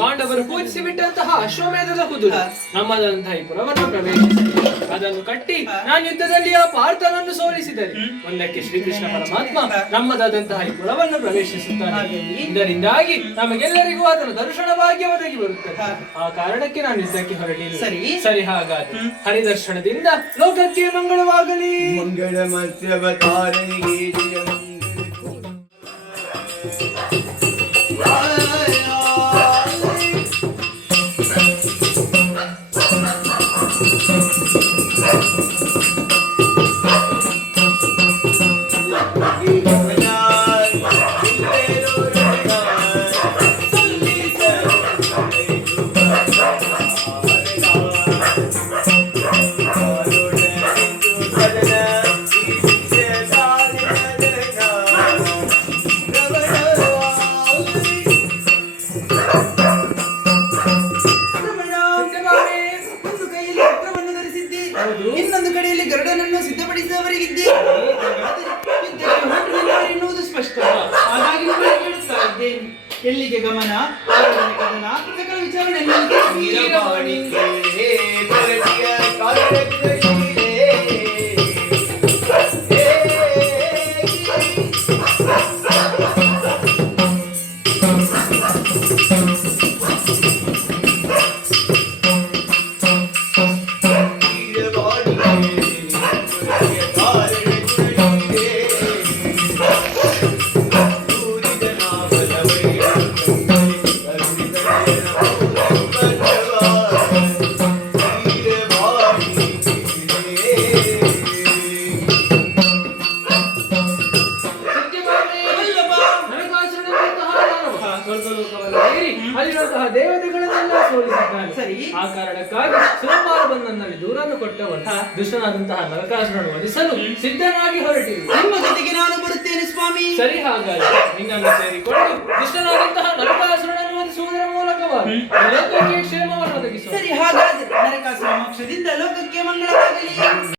ಪಾಂಡವರು ಪೂಜಿಸಿ ಬಿಟ್ಟಂತಹ ಅಶ್ವಮೇಧದ ಕುದುರೆ ನಮ್ಮದಂತಹ ಈ ಪುರವನ್ನು ಪ್ರವೇಶಿಸಿ ಅದನ್ನು ಕಟ್ಟಿ ನಾನು ಯುದ್ಧದಲ್ಲಿ ಆ ಪಾರ್ಥನನ್ನು ಸೋಲಿಸಿದರೆ ಒಂದಕ್ಕೆ ಶ್ರೀಕೃಷ್ಣ ಪರಮಾತ್ಮ ನಮ್ಮದಾದಂತಹ ಈ ಪುರವನ್ನು ಪ್ರವೇಶಿಸುತ್ತಾನೆ. ಇದರಿಂದಾಗಿ ನಮಗೆಲ್ಲರಿಗೂ ಅದರ ದರ್ಶನ ಭಾಗ್ಯ ಒದಗಿ ಬರುತ್ತದೆ. ಆ ಕಾರಣಕ್ಕೆ ನಾನು ಯುದ್ಧಕ್ಕೆ ಹೊರಟಿದ್ದೆ. ಸರಿ, ಹಾಗಾದ್ರೆ ಹರಿದರ್ಶನದಿಂದ ಲೋಕಕ್ಕೆ ಮಂಗಳವಾಗಲಿ. ಮಂಗಳ ಮತ್ಸ್ಯವತಾರನಿಗೆ ಇನ್ನೊಂದು ಕಡೆಯಲ್ಲಿ ಗರುಡನನ್ನು ಸಿದ್ಧಪಡಿಸಿದವರಿಗಿದ್ದೆ ಎನ್ನುವುದು ಸ್ಪಷ್ಟ. ಹಾಗಾಗಿ ಕೇಳುತ್ತಾ ಇದ್ದೇನೆ, ಎಲ್ಲಿಗೆ ಗಮನ, ಕದನ, ಸಕಲ ವಿಚಾರಣೆ ಅಲ್ಲಿರುವಂತಹ ದೇವತೆಗಳನ್ನೆಲ್ಲ ಸೋಲಿಸಿದ್ದಾನೆ. ಸರಿ, ಆ ಕಾರಣಕ್ಕಾಗಿ ಸುರಪಾಲಬಂಧನಲ್ಲಿ ದೂರನ್ನು ಕೊಟ್ಟವನು ದುಷ್ಟನಾದಂತಹ ನರಕಾಸುರನು ವಧಿಸಲು ಸಿದ್ಧನಾಗಿ ಹೊರಟಿರು. ನಿಮ್ಮ ಜೊತೆಗೆ ನಾನು ಬರುತ್ತೇನೆ ಸ್ವಾಮಿ. ಸರಿ, ಹಾಗಾಗಿ ನಿನ್ನನ್ನು ಸೇರಿಕೊಂಡು ದುಷ್ಟನಾದಂತಹ ನರಕಾಸುರನನ್ನು ವಧಿಸುವುದರ ಮೂಲಕವಾಗಿ ಲೋಕಕ್ಕೆ ಕ್ಷೇಮವನ್ನು ಒದಗಿಸುವ. ಸರಿ, ಹಾಗಾದರೆ ನರಕಾಸುರ ಮೋಕ್ಷದಿಂದ ಲೋಕಕ್ಕೆ ಮಂಗಳವಾಗಲಿ.